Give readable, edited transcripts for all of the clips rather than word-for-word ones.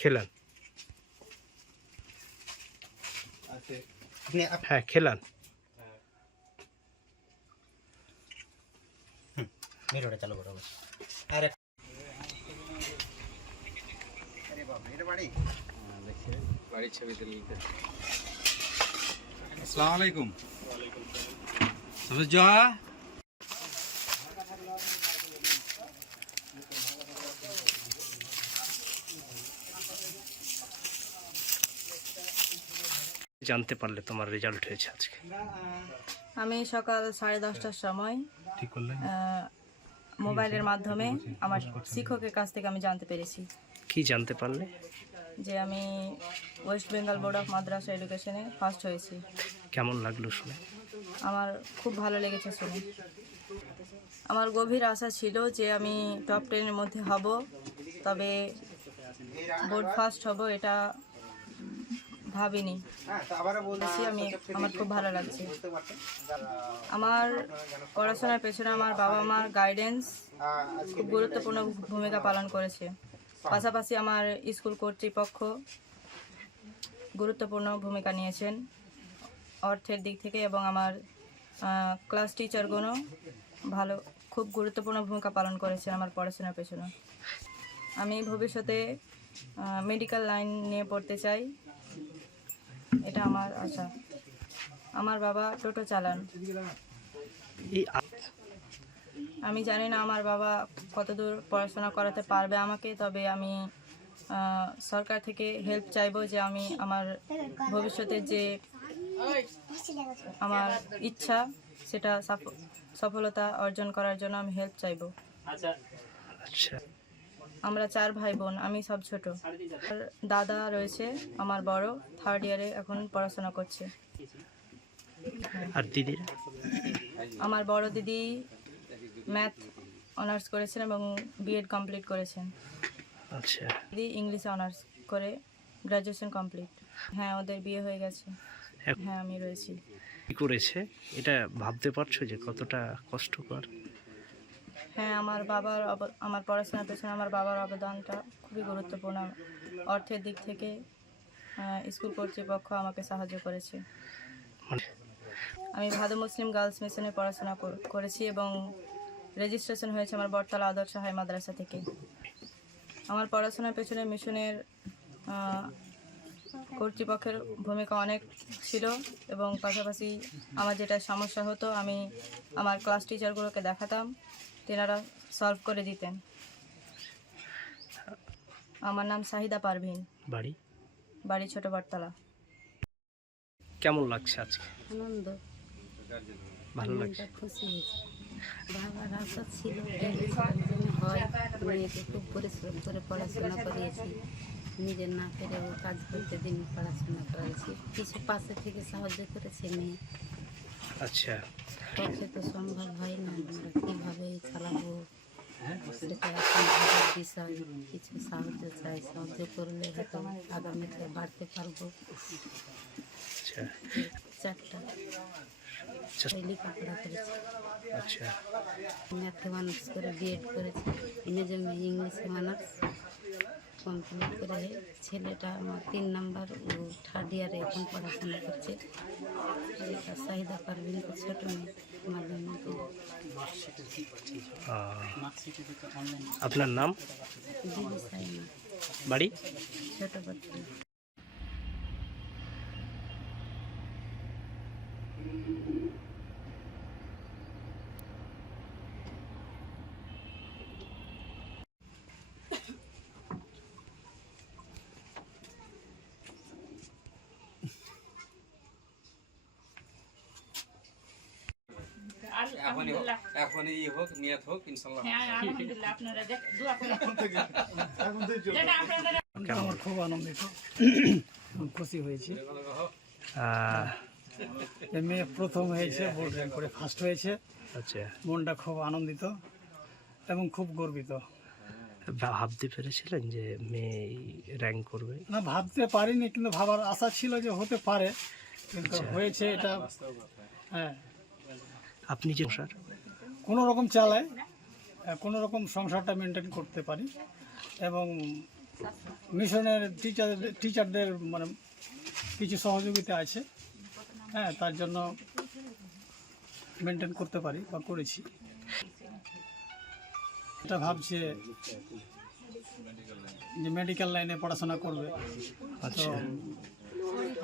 খেলান, হ্যাঁ খেলান। মেরোটা চালু করো। আরে এটা বাড়ি বাড়ির ছবি তুলে নিতে। আসসালামু আলাইকুম। समझ জানতে পারলে তোমার রেজাল্ট হয়েছে আজকে? আমি সকাল 10:30টার সময় মোবাইলের মাধ্যমে আমার শিক্ষকের কাছ থেকে আমি জানতে পেরেছি। কি জানতে পারলে? যে আমি West Bengal board of madrasah এডুকেশনে ফার্স্ট হয়েছি। কেমন লাগলো শুনে? আমার খুব ভালো লেগেছে শুনে। আমার গভীর আশা ছিল যে আমি টপ 10-এর মধ্যে হব, তবে বোর্ড ফার্স্ট হব এটা ভাবিনি। আমার খুব ভালো লাগছে। আমার পড়াশোনার পেছনে আমার বাবা মার গাইডেন্স খুব গুরুত্বপূর্ণ ভূমিকা পালন করেছে। পাশাপাশি আমার স্কুল কর্তৃপক্ষ গুরুত্বপূর্ণ ভূমিকা নিয়েছেন অর্থের দিক থেকে, এবং আমার ক্লাস টিচারগুলো খুব গুরুত্বপূর্ণ ভূমিকা পালন করেছে আমার পড়াশোনার পেছনে। আমি ভবিষ্যতে মেডিকেল লাইন নিয়ে পড়তে চাই, এটা আমার আশা। আমার বাবা টোটো চালান। আমি জানি না আমার বাবা কতদূর পড়াশোনা করাতে পারবে আমাকে, তবে আমি সরকার থেকে হেল্প চাইবো যে আমি আমার ভবিষ্যতে যে আমার ইচ্ছা সেটা সফলতা অর্জন করার জন্য আমি হেল্প চাইবো। আচ্ছা, আমরা 4 ভাই বোন, আমি সব ছোট। আর দাদা রয়েছে আমার বড়, 3rd ইয়ারে এখন পড়াশোনা করছে। আর দিদি? আমার বড় দিদি ম্যাথ অনার্স করেছেন এবং বিএড কমপ্লিট করেছেন। আচ্ছা, দিদি ইংলিশে অনার্স করে গ্র্যাজুয়েশন কমপ্লিট। হ্যাঁ, ওদের বিয়ে হয়ে গেছে। হ্যাঁ, আমি রয়েছি। কি করেছে এটা ভাবতে পারছো যে কতটা কষ্টকর? হ্যাঁ, আমার পড়াশোনার পেছনে আমার বাবার অবদানটা খুবই গুরুত্বপূর্ণ। অর্থের দিক থেকে স্কুল কর্তৃপক্ষ আমাকে সাহায্য করেছে। আমি ভাদু মুসলিম গার্লস মিশনে পড়াশোনা করেছি এবং রেজিস্ট্রেশন হয়েছে আমার বটতলা আদর্শ হাই মাদ্রাসা থেকে। আমার পড়াশোনার পেছনে মিশনের কর্তৃপক্ষের ভূমিকা অনেক ছিল, এবং পাশাপাশি আমার যেটা সমস্যা হতো আমি আমার ক্লাস টিচারগুলোকে দেখাতাম, তেনারা সলভ করে দিতেন। আমার নাম শাহিদা পারভিন। বাড়ি ছোট বটতলা। কেমন লাগছে আজকে? আনন্দ, ভালো লাগছে, খুশি হয়েছে। বাবার আশা ছিল হয়, মেয়েকে খুব পরিশ্রম করে পড়াশোনা করিয়েছি, নিজের না পেরে ও কাজ করতে দিন পড়াশোনা করাইছি, কিছু পাশে থেকে সাহায্য করেছে মেয়ে। আচ্ছা, পক্ষে তো সম্ভব হয় না, আমরা কীভাবে চালাবো সেটা এখন ভাবার বিষয়। কিছু সাহায্য চাই, সাহায্য করলে হয়তো আগামীতে বাড়তে পারবো। আচ্ছা, 4টা লেখাপড়া করেছি। আচ্ছা, ম্যাথে অনার্স করে বিএড করেছি, মেজর ইংলিশে অনার্স কমপ্লিট করে। ছেলেটা আমার 3 নাম্বার, ও 3rd ইয়ারে এখন পড়াশোনা করছে। শাহিদা পারভিন তো ছোট মেয়ে, মাধ্যমিক। আপনার নাম? দিদি সাইমা, বাড়ি? ছোট বাচ্চা। এখনই হোক, নিয়ত হোক, ইনশাআল্লাহ। আমার খুব আনন্দিত, খুশি হয়েছি। মেয়ে প্রথম হয়েছে, বোর্ড র্যাঙ্ক করে ফার্স্ট হয়েছে। আচ্ছা, মনটা খুব আনন্দিত এবং খুব গর্বিত। ভাবতে পেরেছিলেন যে মেয়ে র্যাঙ্ক করবে? না, ভাবতে পারিনি, কিন্তু ভাবার আশা ছিল যে হতে পারে, কিন্তু হয়েছে এটা। হ্যাঁ, আপনি যে স্যার কোনো রকম চালায়, কোনো রকম সংসারটা মেনটেন করতে পারি, এবং মিশনের টিচারদের মানে কিছু সহযোগিতা আছে, হ্যাঁ, তার জন্য মেনটেন করতে পারি বা করেছি। এটা ভাবছে যে মেডিকেল লাইনে পড়াশোনা করবে, তো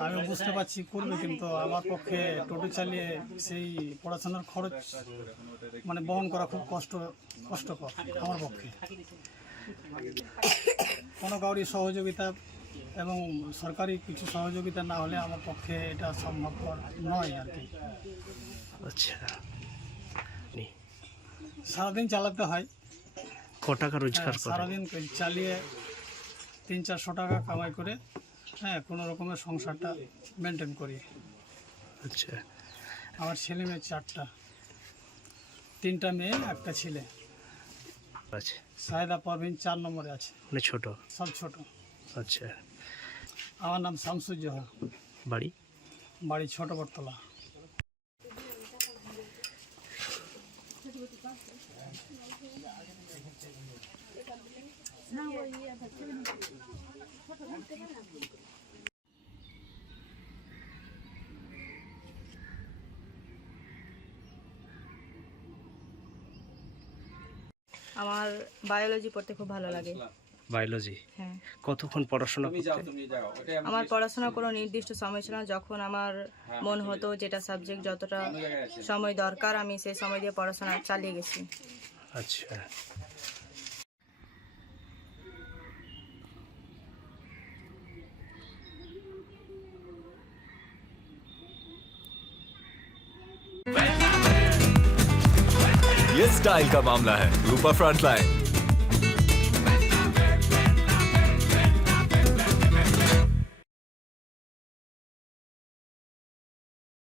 আমি বুঝতে পারছি করবে, কিন্তু আমার পক্ষে টোটো চালিয়ে সেই পড়াশোনার খরচ মানে বহন করা খুব কষ্টকর আমার পক্ষে। কোনো কাউরি সহযোগিতা এবং সরকারি কিছু সহযোগিতা না হলে আমার পক্ষে এটা সম্ভবপর নয় আর কি। আচ্ছা, সারাদিন চালাতে হয়, ক টাকা রোজগার করে? সারাদিন চালিয়ে 300-400 টাকা কামাই করে, হ্যাঁ, কোনো রকমের সংসারটা মেনটেন করি। আচ্ছা, আমার ছেলে মেয়ে 4টা, 3টা মেয়ে 1টা ছেলে। আচ্ছা, সাহেদা পারভিন 4 নম্বরে আছে, মানে ছোট। সব ছোট। আচ্ছা, আমার নাম শামসুজ্জোহা, বাড়ি? বাড়ি ছোট বটতলা। আমার বায়োলজি পড়তে খুব ভালো লাগে। বায়োলজি? হ্যাঁ। কতক্ষণ পড়াশোনা তুমি যাও, করতে? তুমি যাও, ওটাই আমি আমার পড়াশোনার কোনো নির্দিষ্ট সময় ছিল না, যখন আমার মন হতো যেটা সাবজেক্ট যতটা সময় দরকার আমি সেই সময় দিয়ে পড়াশোনা চালিয়ে গেছি। আচ্ছা, ये स्टाइल का मामला है रूपा फ्रंटलाइन।